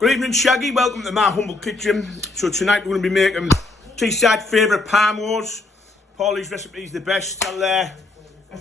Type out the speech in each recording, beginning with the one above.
Good evening, Shaggy. Welcome to my humble kitchen. So tonight we're going to be making Teessides' favourite Parmos. Paulie's recipe is the best. Let's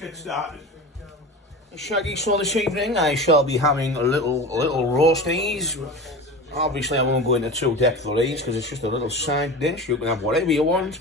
get started. Shaggy, so this evening I shall be having a little roasties. Obviously I won't go into too depth of these because it's just a little side dish. You can have whatever you want.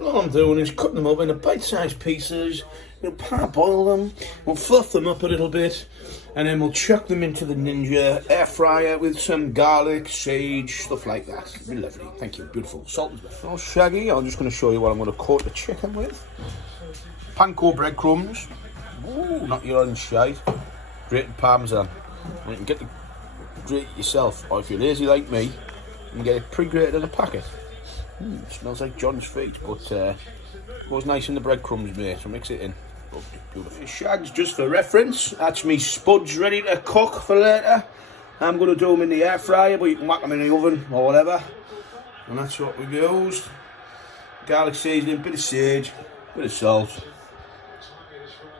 All I'm doing is cutting them up into bite-sized pieces. We'll parboil them, we'll fluff them up a little bit, and then we'll chuck them into the Ninja air fryer with some garlic, sage, stuff like that. It'll be lovely. Thank you. Beautiful. Salt and pepper. So Shaggy, I'm just going to show you what I'm going to coat the chicken with. Panko breadcrumbs. Ooh, not your orange shite. Grated parmesan. You can get the grate yourself, or if you're lazy like me, you can get it pre-grated in a packet. It smells like John's feet, but goes nice in the breadcrumbs, mate, so mix it in. Beautiful. Shags, just for reference, that's me spuds ready to cook for later. I'm going to do them in the air fryer, but you can whack them in the oven or whatever. And that's what we've used. Garlic seasoning, bit of sage, bit of salt.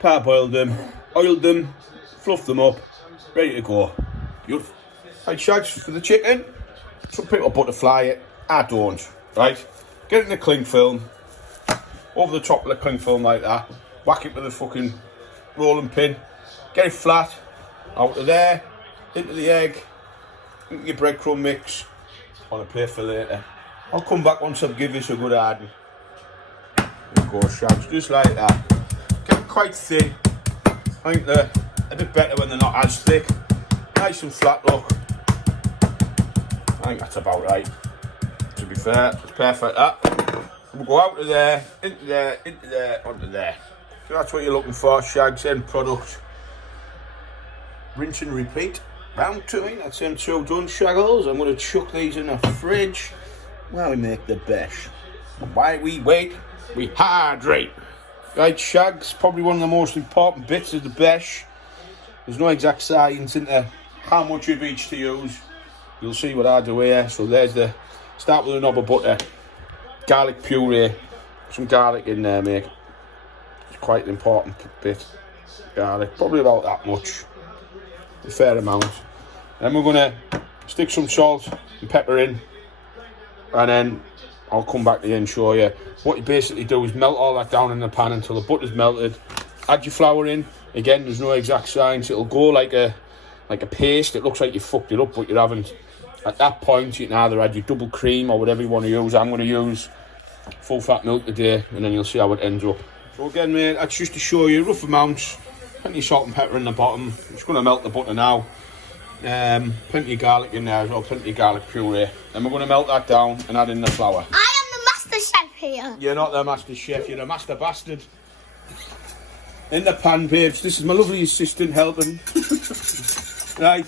Parboiled them, oiled them, fluffed them up, ready to go. Beautiful. Right, Shags, for the chicken, some people butterfly it, I don't. Right, get it in the cling film, over the top of the cling film like that, whack it with a fucking rolling pin, get it flat, out of there, into the egg, into your breadcrumb mix, on a plate for later. I'll come back once I've given this a good adding. There you go, Shags, just like that. Get it quite thin. I think they're a bit better when they're not as thick. Nice and flat, look. I think that's about right. To be fair, it's perfect that. We'll go out of there, into there, into there, onto there. So that's what you're looking for, Shag's end product. Rinse and repeat. Round two, that's them two done, Shaggles. I'm going to chuck these in the fridge while we make the besh. While we wait, we hydrate. Right, Shags, probably one of the most important bits of the besh. There's no exact science into how much of each to use. You'll see what I do here. So there's the, start with a knob of butter, garlic puree, some garlic in there, mate. It's quite an important bit. Garlic, probably about that much, a fair amount. Then we're gonna stick some salt and pepper in, and then I'll come back to you and show you. What you basically do is melt all that down in the pan until the butter's melted. Add your flour in. Again, there's no exact science. It'll go like a paste. It looks like you fucked it up, but you haven't. At that point, you can either add your double cream or whatever you want to use. I'm going to use full fat milk today, and then you'll see how it ends up. So again, mate, that's just to show you rough amounts. Plenty of salt and pepper in the bottom. I'm just going to melt the butter now. Plenty of garlic in there as well, plenty of garlic puree. Then we're going to melt that down and add in the flour. I am the master chef here. You're not the master chef, you're the master bastard. In the pan, babes. This is my lovely assistant helping. Right,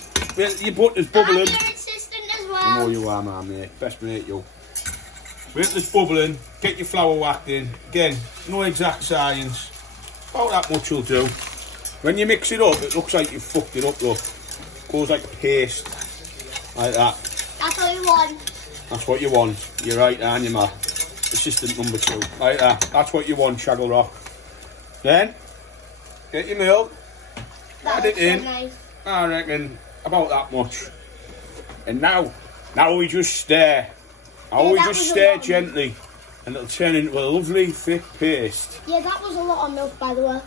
your butter's bubbling. I'm your assistant as well. I know you are, my mate. Best mate, you. Wait till it's bubbling. Get your flour whacked in. Again, no exact science. About that much will do. When you mix it up, it looks like you've fucked it up, look. Goes like a paste. Like that. That's what you want. That's what you want. You're right, aren't you, ma? Assistant number 2. Like that. That's what you want, Shaggle Rock. Then, get your milk. Add it in. So nice. I reckon about that much. And now we just stir. Now we just stir gently, and it'll turn into a lovely thick paste. Yeah, that was a lot of milk, by the way.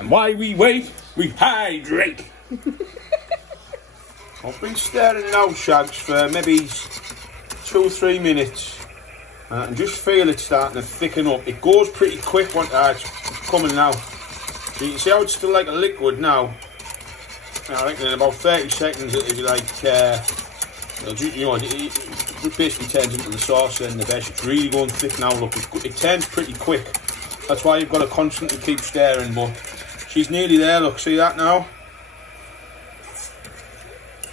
And while we wait, we hydrate. I've been stirring now, Shags, for maybe 2-3 minutes. And just feel it starting to thicken up. It goes pretty quick once it's coming now. So you can see how it's still like a liquid now. I reckon in about 30 seconds it'll be like, you know, it basically turns into the sauce and the besh. It's really going thick now, look, it turns pretty quick. That's why you've got to constantly keep stirring, but she's nearly there, look, see that now?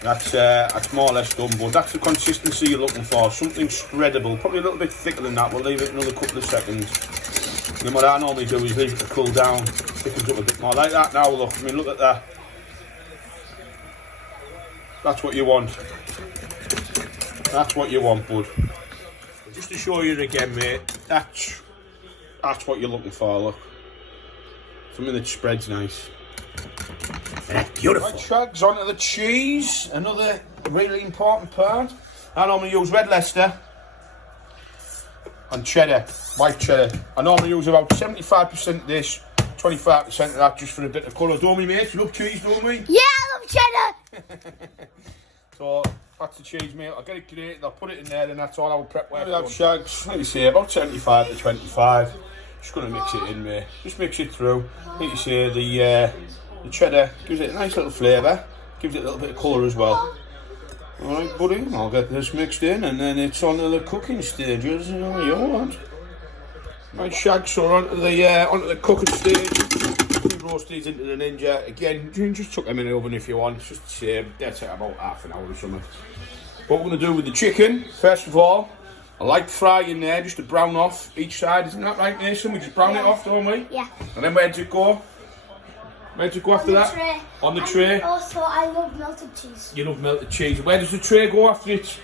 That's more or less done, but that's the consistency you're looking for, something spreadable, probably a little bit thicker than that. We'll leave it another couple of seconds. And then what I normally do is leave it to cool down, thickens up a bit more, like that now, look, I mean, look at that. That's what you want. That's what you want, bud. Just to show you again, mate, that's what you're looking for, look. Something that spreads nice. Beautiful. Right, Shags, onto the cheese. Another a really important part. I normally use red Leicester and cheddar, white cheddar. I normally use about 75% of this, 25% of that, just for a bit of colour. Don't we, mate? You love cheese, don't we? Yeah, I love cheddar. So that's the cheese, mate. I'll get it grated, I'll put it in there, then that's all our prep work. We have shags, like you say, about 75 to 25. Just going to mix it in, mate. Just mix it through. Like you say, the cheddar gives it a nice little flavour, gives it a little bit of colour as well. Alright, buddy, I'll get this mixed in, and then it's on to the cooking stages. You want. Right, shags, so onto the cooking stage. Roast these into the Ninja. Again, you can just chuck them in the oven if you want. It's just the same. That's it, about half an hour or something. What we're going to do with the chicken, first of all, I like frying there just to brown off each side. Isn't that right, Mason? We just brown it off, don't we? Yeah. And then where'd it go? Where'd you go after that? Tray. On the tray. And also, I love melted cheese. You love melted cheese. Where does the tray go after it?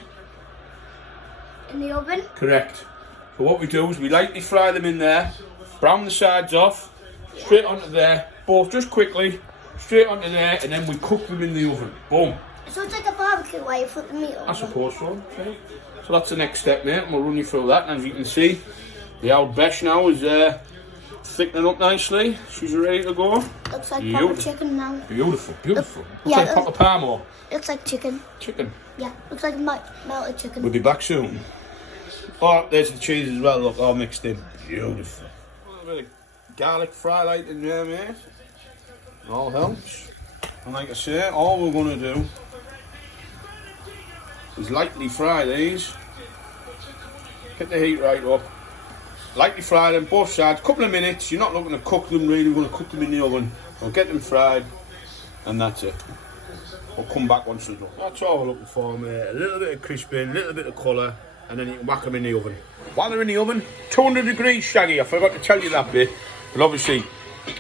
In the oven. Correct. So what we do is we lightly fry them in there, brown the sides off, straight onto there, both just quickly, straight onto there, and then we cook them in the oven. Boom. So it's like a barbecue while you put the meat on. I suppose so. Okay. So that's the next step, mate, and we'll run you through that. And as you can see, the old besh now is thickening up nicely. She's ready to go. Looks like proper chicken now. Beautiful, beautiful. Looks Yeah, like proper Parmo. Looks like chicken. Chicken. Yeah, looks like melted chicken. We'll be back soon. Oh, there's the cheese as well, look, all mixed in. Beautiful. A little bit of garlic fry light in there, mate. All helps. And like I say, all we're going to do is lightly fry these. Get the heat right up. Lightly fry them, both sides, couple of minutes. You're not looking to cook them really, we're going to cook them in the oven. We'll get them fried, and that's it. We'll come back once we're done. That's all we're looking for, mate. A little bit of crisping, a little bit of colour, and then you can whack them in the oven. While they're in the oven, 200 degrees, Shaggy. I forgot to tell you that bit. But obviously,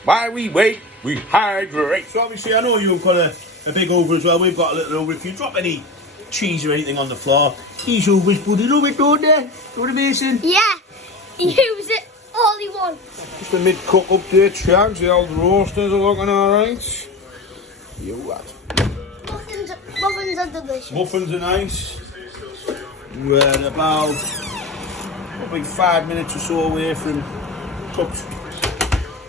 while we wait, we hydrate. So obviously, I know you've got a big oven as well. We've got a little oven. If you drop any cheese or anything on the floor, these ovens would love it, don't they? Don't they, Mason? Yeah, use it all you want. Just a mid-cook update, Shags. The old roasters are looking alright. You what? Muffins are delicious. Muffins are nice. We're about probably 5 minutes or so away from cooked.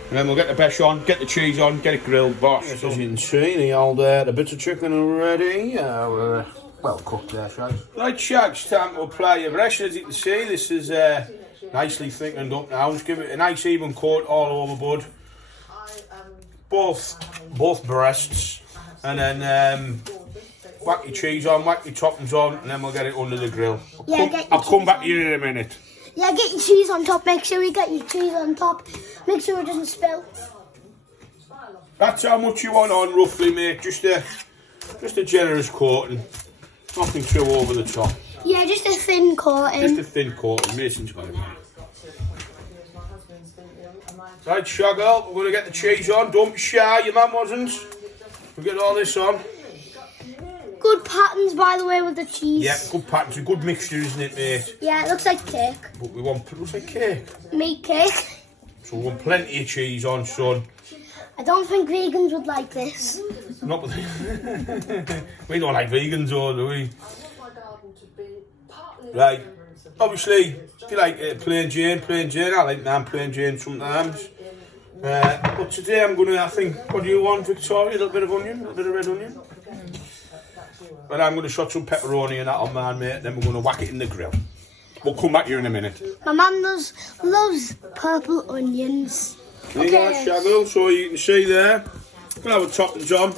And then we'll get the besh on, get the cheese on, get it grilled, bosh. Yes, as you can see, the bits of chicken are ready. We're well cooked there, Shags. Right, Shags, time to apply your breast. As you can see, this is nicely thickened up now. Just give it a nice even coat all over, bud. Both breasts. And then whack your cheese on, whack your toppings on, and then we'll get it under the grill. I'll come back to you in a minute. Yeah, get your cheese on top. Make sure you get your cheese on top. Make sure it doesn't spill. That's how much you want on, roughly, mate. Just a generous coating. Nothing too over the top. Yeah, just a thin coating. Just a thin coating. Mason's got it. Right, Shaggle, we're going to get the cheese on. Don't be shy, your man wasn't. We'll get all this on. Good patterns, by the way, with the cheese. Yeah, good patterns, a good mixture, isn't it, mate? Yeah, it looks like cake. But we want, it looks like cake. Meat cake. So we want plenty of cheese on, son. I don't think vegans would like this. Not we don't like vegans, though, do we? Right. Obviously, if you like plain Jane, I like naan plain Jane sometimes. But today I'm going to, I think, what do you want, Victoria? A little bit of onion, a little bit of red onion. But I'm going to shot some pepperoni and that on mine, mate. Then we're going to whack it in the grill. We'll come back here in a minute. My mum loves purple onions. There you go, Shaggle. So you can see there. We're going to have a toppings on.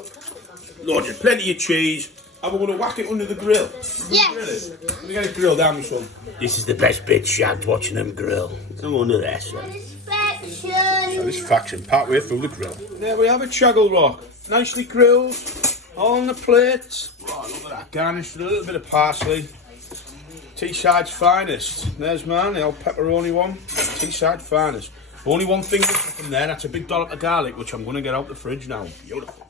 Loads of plenty of cheese. And we're going to whack it under the grill. Yes. Let me get it grilled down, my son. This is the best bit, Shagged, watching them grill. I'm under there, son. Satisfaction. Part way through the grill. There we have it, Shaggle Rock. Nicely grilled. All on the plate. Oh, look at that. Garnished with a little bit of parsley. Teessides finest. There's mine, the old pepperoni one. Teesside finest. Only one thing missing from there, that's a big dollop of garlic, which I'm going to get out the fridge now. Beautiful.